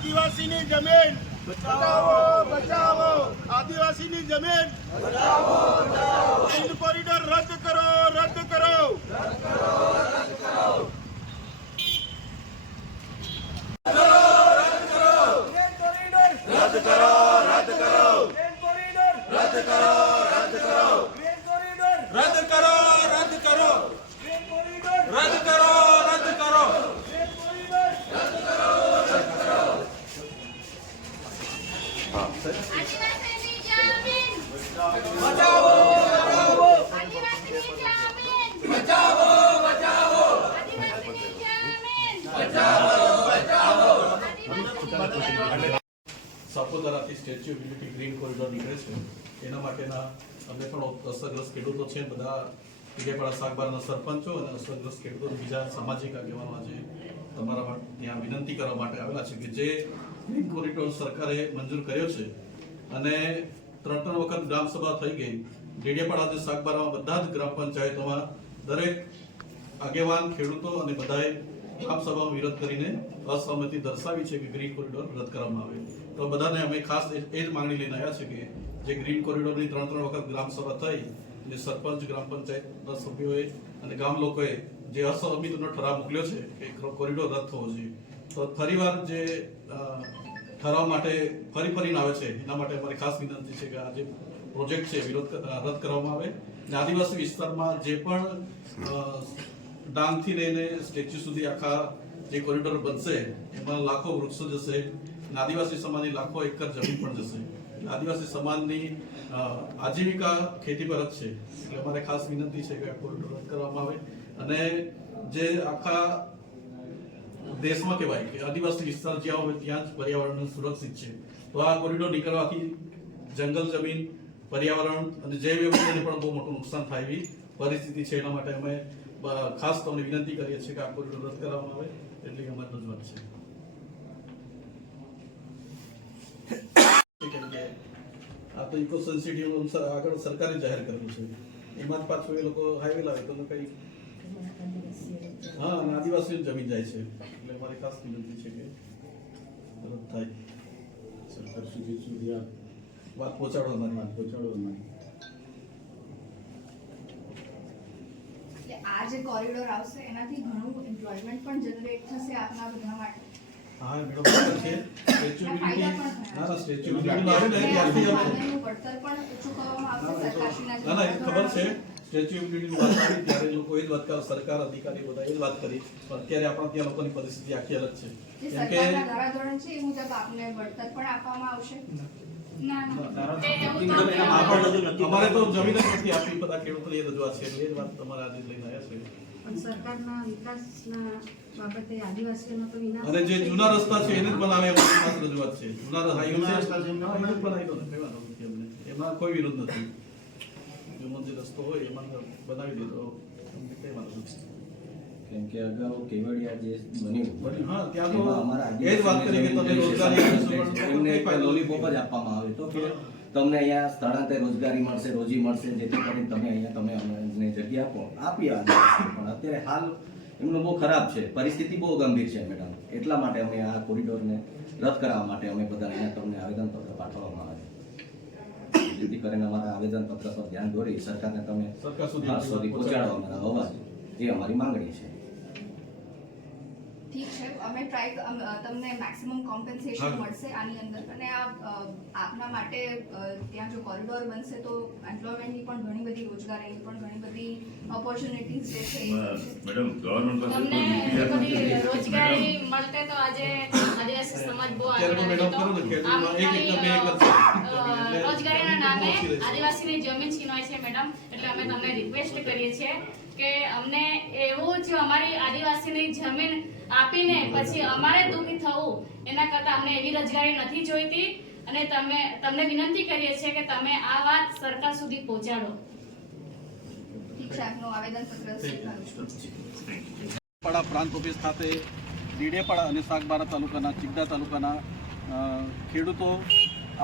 આદિવાસીની જમીન બચાવો બચાવો, આદિવાસીની જમીન બચાવો બચાવો, ગ્રીન કોરિડોર રદ કરો રદ કરો, સાપુતારાથી Statue of Unity green corridor નીકળે છે એના માટેના અમે પણ અસરગ્રસ્ત ખેડૂતો છે, બધા ટીકેપાડા શાકબારના સરપંચો અને અસરગ્રસ્ત ખેડૂતો બીજા સામાજિક આગેવાનો આજે તમારા ત્યાં વિનંતી કરવા માટે આવેલા છે કે જે ગ્રીન કોરિડોર સરકારે મંજૂર કર્યો છે અને 3 વખત ગ્રામસભા થઈ ગઈ, ડેડિયાપાડા અને શાકબારામાં બધા જ ગ્રામ પંચાયતોમાં દરેક આગેવાન ખેડૂતો અને બધાએ ગ્રામસભામાં વિરોધ કરીને અસહમતિ દર્શાવી છે કે ગ્રીન કોરિડોર રદ કરવામાં આવે. તો બધાને અમે ખાસ એ જ માંગણી લઈને આવ્યા છે કે જે ગ્રીન કોરિડોરની 3 વખત ગ્રામસભા થઈ અને સરપંચ ગ્રામ પંચાયતના સભ્યોએ અને ગામ લોકોએ જે અસહમતિનો ઠરાવ મોકલ્યો છે કે કોરિડોર રદ થવો જોઈએ, તો ફરીવાર જે ઠરાવ માટે ફરીને આવે છે એના માટે અમારી ખાસ વિનંતી છે કે આ જે પ્રોજેક્ટ છે વિરોધ રદ કરવામાં આવે અને આદિવાસી વિસ્તારમાં જે પણ ડાંગથી લઈને સ્ટેચ્યુ સુધી આખા જે કોરિડોર બનશે એમાં લાખો વૃક્ષો જશે, આદિવાસી સમાજની લાખો એકર જમીન પણ જશે. આદિવાસી સમાજની આજીવિકા ખેતી પર જ છે, એટલે અમારે ખાસ વિનંતી છે કે આ કોરિડોર રદ કરવામાં આવે અને જે આખા દેશમાં કહેવાય કે આદિવાસી વિસ્તાર જ્યાં હોય ત્યાં જ પર્યાવરણ સુરક્ષિત છે, તો આ કોરિડોર નીકળવાથી જંગલ જમીન, પર્યાવરણ અને જૈવ વિવિધતાને પણ બહુ મોટું નુકસાન થાય એવી પરિસ્થિતિ છે. એના માટે અમે ખાસ તમને વિનંતી કરીએ છીએ કે આ કોરિડોર રદ કરવામાં આવે, એટલી અમારી રજૂઆત છે. આ તો ઇકો સેન્સિટિવ આગળ સરકારે જાહેર કર્યું છે, એમાં પાછું એ લોકો હાઈવે લાવે તો કઈ હા અને આદિવાસી જમીન જાય છે, એટલે અમારી ખાસ વિનંતી છે કે રદ થાય. સરકાર સુધી આ વાત પહોંચાડવા. આ જે કોરિડોર આવશે એનાથી ઘણું એમ્પ્લોયમેન્ટ પણ જનરેટ થશે આપના બધા માટે. હા મેડમ છે સ્ટેચ્યુ ઓફ યુનિટી ના સ્ટેચ્યુ ઓફ યુનિટી આવે ને ત્યારથી પાણીનું પડતર પણ ચૂકવવામાં આવશે સરકારશ્રીના. ના એ ખબર છે, સ્ટેચ્યુ ઓફ યુનિટી વાત કરી ત્યારે લોકો એ જ વાત કરે, સરકાર અધિકારી બધા એ જ વાત કરી, પણ અત્યારે આપણા ત્યાં લોકોની પરિસ્થિતિ આખી અલગ છે. જે સરકારના ધારાધોરણ છે એ મુજબ આપને વળતર પણ આપવામાં આવશે. અમારે તો જમીન જ નથી આપી, બધા ખેડૂતોની રજૂઆત છે, એટલે એ જ વાત તમારે આજે લઈને આવ્યા છે. પણ સરકારના વિકાસના બાબતે આદિવાસીઓનો તો વિનાશ, અને જે જૂના રસ્તા છે એને જ બનાવે અમારી ખાસ રજૂઆત છે. જૂના હાઈવે રસ્તા છે એને જ બનાવી દો ને, કહેવાનો નથી અમને, એમાં કોઈ વિરોધ નથી. જૂનો જે રસ્તો હોય એમાં બનાવી દે તો અમને કહેવાનું નથી. કેમ કે અગાઉ કેવડિયા જે બન્યું હા ત્યાં તો અમારા એ જ વાત કરી કે તમને રોજગારી એમને એક લોલીપોપ જ આપવામાં આવે તો કે તમને અહીંયા સ્થળાંતર રોજગારી મળશે, રોજી મળશે, જેથી કરીને તમે અહીંયા તમે અમને જગ્યા આપી પણ અત્યારે હાલ એમનું બહુ ખરાબ છે, પરિસ્થિતિ બહુ ગંભીર છે મેડમ. એટલા માટે અમે આ કોરિડોરને રદ કરવા માટે અમે બધા અહીંયા તમને આવેદનપત્ર પાઠવવામાં આવે, જેથી કરીને અમારા આવેદનપત્ર પર ધ્યાન દોરી સરકારને તમે સરકાર સુધી પહોંચાડવા અમારા અવાજ, એ અમારી માંગણી છે. ઠીક છે, અમે તમને મેક્સિમમ કોમ્પન્સેશન મળશે આની અંદર, અને આપના માટે ત્યાં જો કોરિડોર બનશે તો એમ્પ્લોયમેન્ટની પણ ઘણી બધી, રોજગારીની પણ ઘણી બધી ઓપોર્ચ્યુનિટીઝ જે છે મેડમ ગવર્નમેન્ટ પાસે રોજગારી મળતે તો આજે આદિવાસી સમાજ બહુ આગળ રોજગારીના નામે આદિવાસીની જમીન છીનવાય છે મેડમ. એટલે અમે તમને રિક્વેસ્ટ કરીએ છીએ કે અમને એવું જ અમારી આદિવાસીની જમીન આપીને પછી અમારે દુઃખી થવું એના કરતાં અમને એવી રોજગારી નથી જોઈતી, અને તમને વિનંતી કરીએ છીએ કે તમે આ વાત સરકાર સુધી પહોંચાડો. ઠીક છે, આપનું આવેદનપત્ર ડેડિયાપાડા પ્રાંત ઓફિસ ખાતે ડેડિયાપાડા અને શાકબારા તાલુકાના, ચિગડા તાલુકાના ખેડૂતો,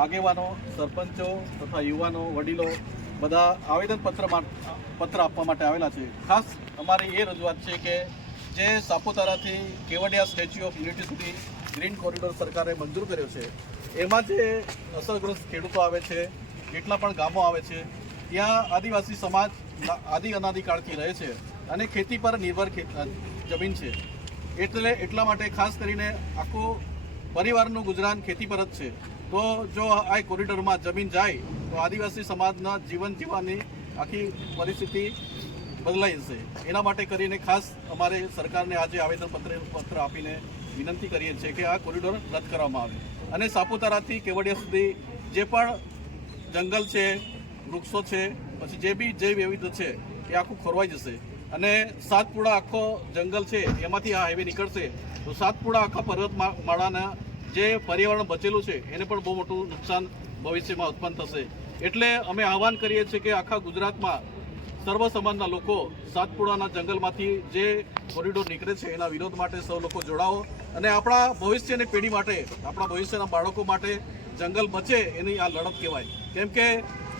આગેવાનો, સરપંચો તથા યુવાનો, વડીલો બધા આવેદનપત્ર આપવા માટે આવેલા છે. ખાસ અમારી એ રજૂઆત છે કે જે સાપુતારાથી કેવડિયા સ્ટેચ્યુ ઓફ યુનિટી સુધી ગ્રીન કોરિડોર સરકારે મંજૂર કર્યો છે એમાં જે અસરગ્રસ્ત ખેડૂતો આવે છે, જેટલા પણ ગામો આવે છે, ત્યાં આદિવાસી સમાજ અનાદિકાળથી રહે છે અને ખેતી પર નિર્ભર જમીન છે. એટલા માટે ખાસ કરીને આખું પરિવારનું ગુજરાન ખેતી પર જ છે. તો જો આ કોરિડોરમાં જમીન જાય તો આદિવાસી સમાજના જીવન જીવવાની આખી પરિસ્થિતિ બદલાઈ જશે. એના માટે કરીને ખાસ અમારે સરકારને આજે આવેદનપત્ર આપીને વિનંતી કરીએ છીએ કે આ કોરિડોર રદ કરવામાં આવે અને સાપુતારાથી કેવડિયા સુધી જે પણ જંગલ છે, વૃક્ષો છે, પછી જે બી જૈવ વૈવિધ્ય છે એ આખું ખોરવાઈ જશે. અને સાતપુડા આખો જંગલ છે એમાંથી આ હાઈવે નીકળશે તો સાતપુડા આખા પર્વતમાળાના જે પર્યાવરણ બચેલું છે એને પણ બહુ મોટું નુકસાન ભવિષ્યમાં ઉત્પન્ન થશે. એટલે અમે આહવાન કરીએ છીએ કે આખા ગુજરાતમાં સર્વ સમાજના લોકો સાતપુડાના જંગલમાંથી જે કોરિડોર નીકળે છે એના વિરોધ માટે સૌ લોકો જોડાઓ અને આપણા ભવિષ્યની પેઢી માટે, આપણા ભવિષ્યના બાળકો માટે જંગલ બચે એની આ લડત કહેવાય. કેમ કે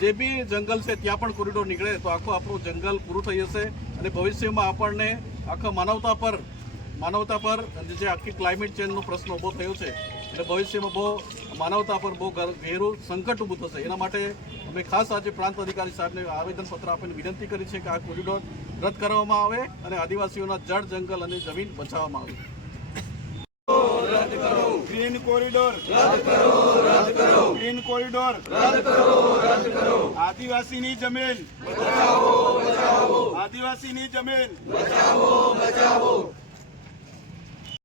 જે બી જંગલ છે ત્યાં પણ કોરિડોર નીકળે તો આખું આપણું જંગલ પૂરું થઈ જશે અને ભવિષ્યમાં આપણને આખા માનવતા પર જે આખી ક્લાઇમેટ ચેન્જનો પ્રશ્ન ઊભો થયો છે એટલે ભવિષ્યમાં માનવતા પર બહુ ઘેરું સંકટ ઊભું થશે. એના માટે અમે ખાસ આજે પ્રાંત અધિકારી સાહેબને આવેદનપત્ર આપીને વિનંતી કરી છે કે આ કોરિડોર રદ કરવામાં આવે અને આદિવાસીઓના જળ, જંગલ અને જમીન બચાવવામાં આવે. ગ્રીન કોરિડોર રદ કરો, રદ કરો. ગ્રીન કોરિડોર રદ કરો, રદ કરો. આદિવાસીની જમીન બચાવો, બચાવો. આદિવાસીની જમીન બચાવો, બચાવો.